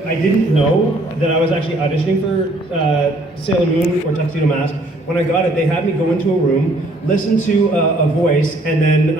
I didn't know that I was actually auditioning for Sailor Moon or Tuxedo Mask. When I got it, they had me go into a room, listen to a voice, and then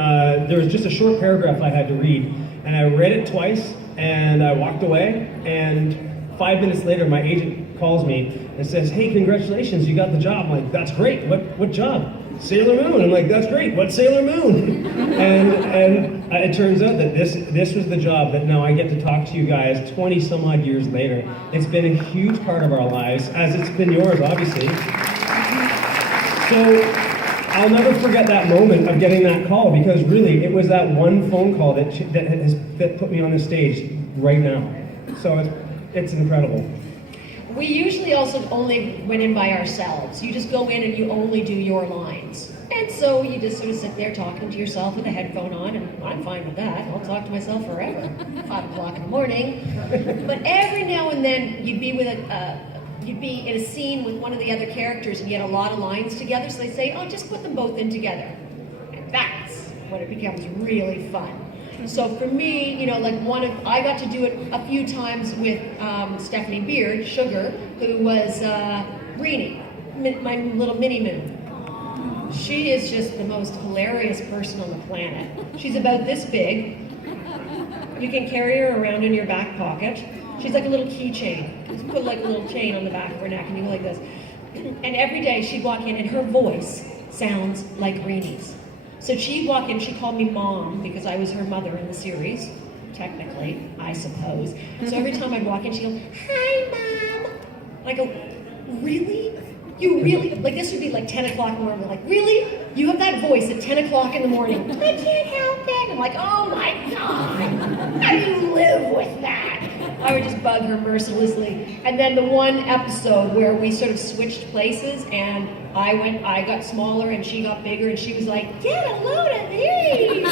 there was just a short paragraph I had to read. And I read it twice, and I walked away, and 5 minutes later, my agent calls me and says, "Hey, congratulations, you got the job." I'm like, "That's great. What job?" "Sailor Moon." I'm like, "That's great. What's Sailor Moon?" and it turns out that this was the job that now I get to talk to you guys 20 some odd years later. It's been a huge part of our lives, as it's been yours, obviously. So I'll never forget that moment of getting that call, because really it was that one phone call that put me on this stage right now. So it's incredible. We usually also only went in by ourselves. You just go in and you only do your lines. And so you just sort of sit there talking to yourself with a headphone on, and I'm fine with that. I'll talk to myself forever, 5 o'clock in the morning. But every now and then you'd be in a scene with one of the other characters and you had a lot of lines together, so they say, "Oh, just put them both in together." And that's when it becomes really fun. So for me, you know, like I got to do it a few times with Stephanie Beard, Sugar, who was Greenie, my little mini Moon. She is just the most hilarious person on the planet. She's about this big. You can carry her around in your back pocket. She's like a little keychain. Just put like a little chain on the back of her neck and you go like this. And every day she'd walk in and her voice sounds like Greenie's. So she'd walk in, she called me Mom because I was her mother in the series, technically, I suppose. So every time I'd walk in, she'd go, "Hi, Mom." And I go, "Really? You really?" Like this would be like 10 o'clock in the morning. Like, "Really? You have that voice at 10 o'clock in the morning?" "I can't help it." I'm like, "Oh my God, how do you live with that?" I would just bug her mercilessly. And then the one episode where we sort of switched places and I got smaller and she got bigger and she was like, "Get a load of these."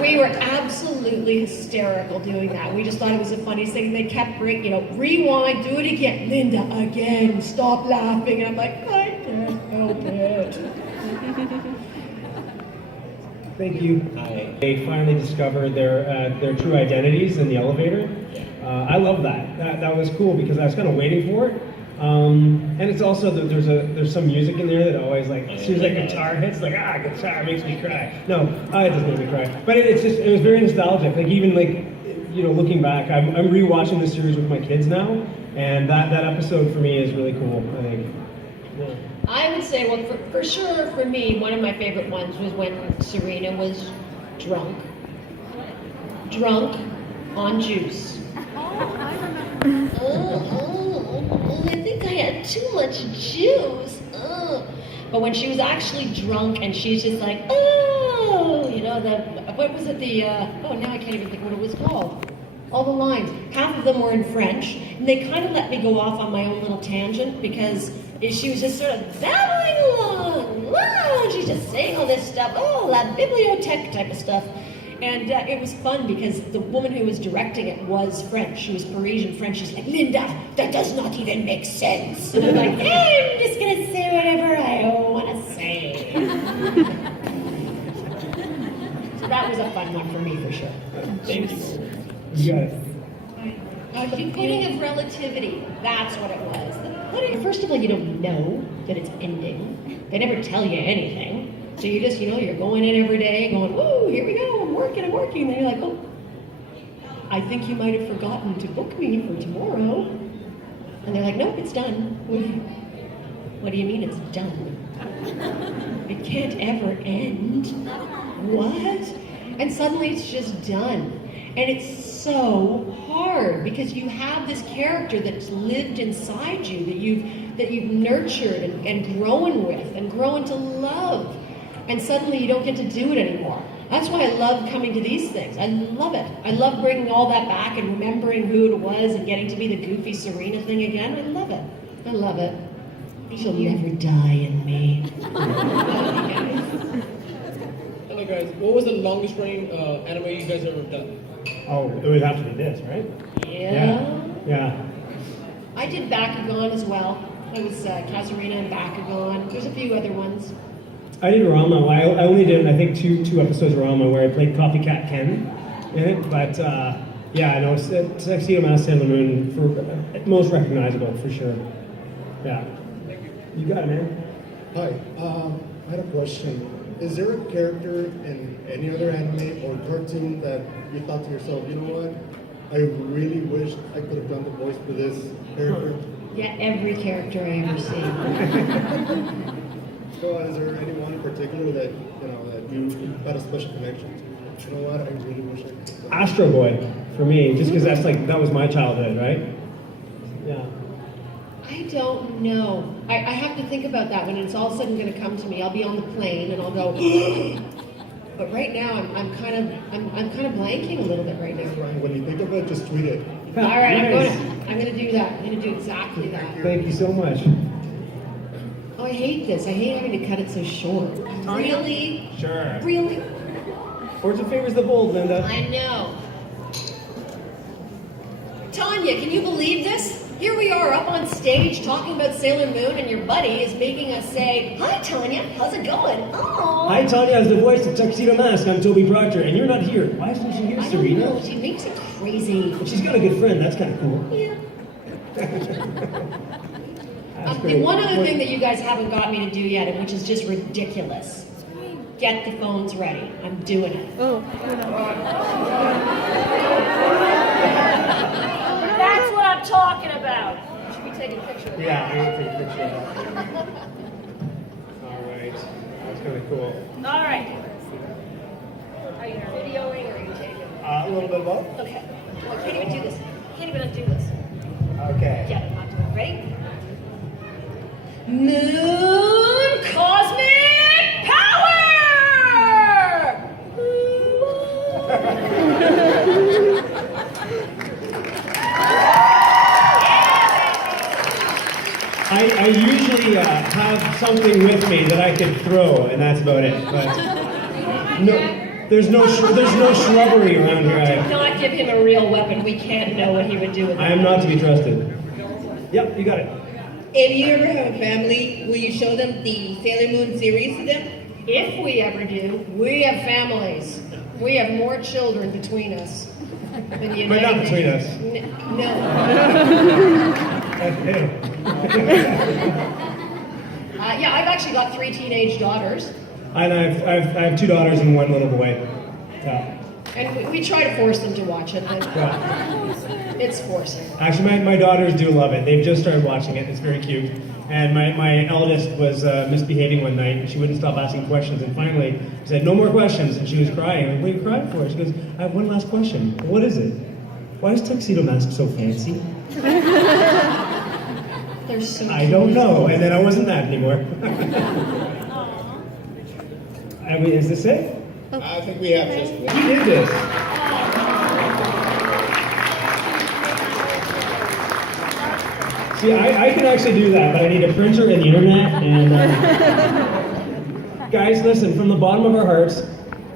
We were absolutely hysterical doing that. We just thought it was the funniest thing. They kept rewind, do it again. "Linda, again, stop laughing." And I'm like, "I can't help it." Thank you. They finally discovered their true identities in the elevator. I love that. That was cool because I was kind of waiting for it. And it's also there's some music in there that always, like, as soon as that guitar hits, like, guitar makes me cry. No, it doesn't make me cry. But it was very nostalgic. Like, even like, you know, looking back, I'm rewatching this series with my kids now, and that episode for me is really cool, I think. Yeah. I would say, well, for sure, for me, one of my favorite ones was when Serena was drunk on juice. I think I had too much juice. But when she was actually drunk and she's just like, you know, what was it, now I can't even think what it was called. All the lines, half of them were in French, and they kind of let me go off on my own little tangent because she was just sort of babbling along. Wow, she's just saying all this stuff, la bibliothèque type of stuff. And it was fun because the woman who was directing it was French. She was Parisian French. She's like, "Linda, that does not even make sense." And I'm like, "I'm just going to say whatever I want to say." So that was a fun one for me, for sure. Thank you. Yes. The pudding of relativity, that's what it was. First of all, you don't know that it's ending. They never tell you anything. So you just, you know, you're going in every day going, "Woo, here we go, I'm working. And then you're like, "Oh, I think you might have forgotten to book me for tomorrow." And they're like, "Nope, it's done." What do you mean it's done? It can't ever end. What? And suddenly it's just done. And it's so hard because you have this character that's lived inside you, that you've nurtured and grown with and grown to love. And suddenly you don't get to do it anymore. That's why I love coming to these things. I love it. I love bringing all that back and remembering who it was and getting to be the goofy Serena thing again. I love it. I love it. She'll never die in me. Hello guys, what was the longest running anime you guys ever done? Oh, it would have to be this, right? Yeah. I did Bakugan as well. It was Kazurina and Bakugan. There's a few other ones. I did Rama. I only did, I think, two episodes of Rama where I played Copycat Ken in it, but Yeah, no, it's Tuxedo Mask, Sailor Moon, for most recognizable for sure. Yeah. You got it, man. Hi, I had a question. Is there a character in any other anime or cartoon that you thought to yourself, you know what? I really wish I could have done the voice for this character. Yeah, every character I ever see. So is there anyone in particular that you had a special connection to? You know what? I really wish I could. Astro Boy for me, just because that was my childhood, right? Yeah. I don't know. I have to think about that when it's all of a sudden going to come to me. I'll be on the plane and I'll go. But right now, I'm kind of blanking a little bit right now. When you think of it, just tweet it. All right, Nice. I'm gonna do that. I'm gonna do exactly that. Thank you so much. Oh, I hate this. I hate having to cut it so short. Really? Sure. Really? Fortune favors the bold, Linda. I know. Tanya, can you believe this? Here we are up on stage talking about Sailor Moon, and your buddy is making us say, "Hi, Tanya. How's it going?" Oh. Hi, Tanya, as the voice of Tuxedo Mask. I'm Toby Proctor, and you're not here. Why isn't she here, I don't Serena? know. She makes it crazy. But she's got a good friend. That's kind of cool. Yeah. That's The great. one other thing that you guys haven't got me to do yet, and which is just ridiculous. Get the phones ready. I'm doing it. That's what I'm talking about. Should we take a picture of that? Yeah, I'm going to take a picture of that. All right. That's kind of cool. All right. Are you videoing or are you taking? A little bit of both. Okay. I can't even do this. Can't even undo this. Okay. Yeah, I'm not doing it. Ready? Moon Cosmic Power! I usually have something with me that I can throw, and that's about it. But no, there's no shrubbery around Do here. not give him a real weapon. We can't know what he would do with it. I am not to be trusted. Yep, you got it. If you ever have a family, will you show them the Sailor Moon series to them? If we ever do, we have families. We have more children between us than the But not United between us. No. That's him. Yeah, I've actually got 3 teenage daughters, And I have 2 daughters and 1 little boy. Yeah. and we try to force them to watch it, but Yeah. it's forcing. Actually, my daughters do love it. They've just started watching it. It's very cute. And my eldest was misbehaving one night, and she wouldn't stop asking questions. And finally, I said, "No more questions." And she was crying. I'm like, "What are you crying for?" She goes, "I have one last question." "What is it?" "Why is Tuxedo Mask so fancy?" They're so "I don't know." And then I wasn't that anymore. I mean, is this it? I think we have just one. Who did this? See, I can actually do that, but I need a printer and the internet. And guys, listen, from the bottom of our hearts,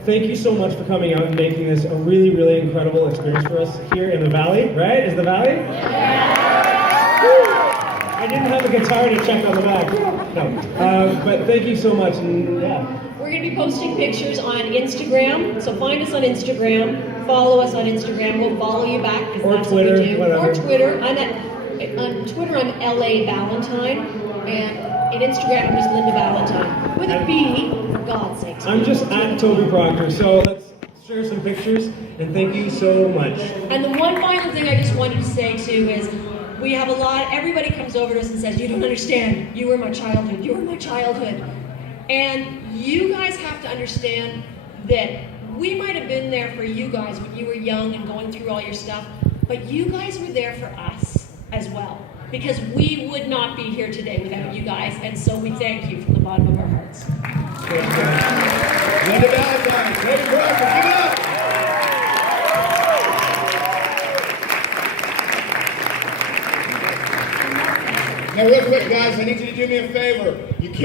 thank you so much for coming out and making this a really, really incredible experience for us here in the Valley. Right? Is the Valley? Yeah. I didn't have a guitar to check on the back. No, but thank you so much. And yeah. We're going to be posting pictures on Instagram, so find us on Instagram, follow us on Instagram, we'll follow you back because Or that's Twitter, what we do. whatever. Or Twitter. On Twitter, I'm LA Valentine, and in Instagram, I'm just Linda Valentine. With a B, for God's sakes. I'm just at Toby Proctor, so let's share some pictures, and thank you so much. And the one final thing I just wanted to say too is, we have everybody comes over to us and says, "You don't understand, you were my childhood, you were my childhood." And you guys have to understand that we might have been there for you guys when you were young and going through all your stuff, but you guys were there for us as well. Because we would not be here today without you guys, and so we thank you from the bottom of our hearts. Linda Valentine, Toby Proctor, give it up! Now, real quick, guys, I need you to do me a favor. You